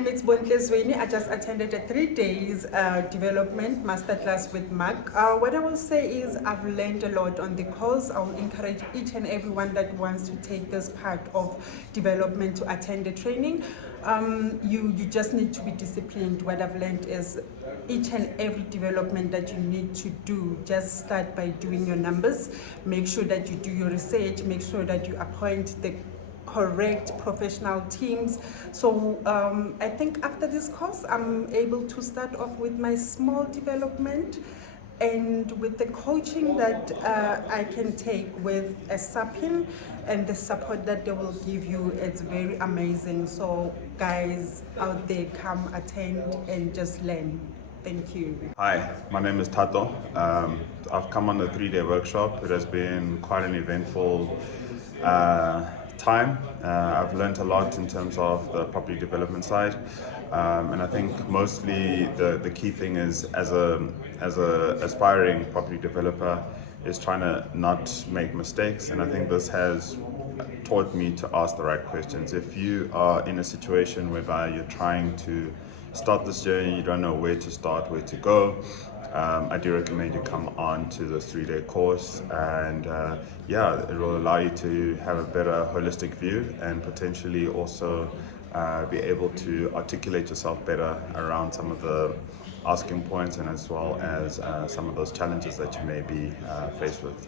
name is Bontle Zwini. I just attended a 3 days development masterclass with Mark. What I will say is I've learned a lot on the course. I will encourage each and everyone that wants to take this part of development to attend the training. You just need to be disciplined. What I've learned is each and every development that you need to do, just start by doing your numbers. Make sure that you do your research. Make sure that you appoint the correct professional teams. So I think after this course I'm able to start off with my small development, and with the coaching that I can take with a SAPIN and the support that they will give you, it's very amazing. So guys out there, come attend and just learn. Thank you. Hi, my name is Tato. I've come on a 3-day workshop. It has been quite an eventful time. I've learned a lot in terms of the property development side, and I think mostly the key thing is as a aspiring property developer is trying to not make mistakes, and I think this has taught me to ask the right questions. If you are in a situation whereby you're trying to start this journey, you don't know where to start, where to go, I do recommend you come on to this 3-day course, and yeah, it will allow you to have a better holistic view and potentially also be able to articulate yourself better around some of the asking points, and as well as some of those challenges that you may be faced with.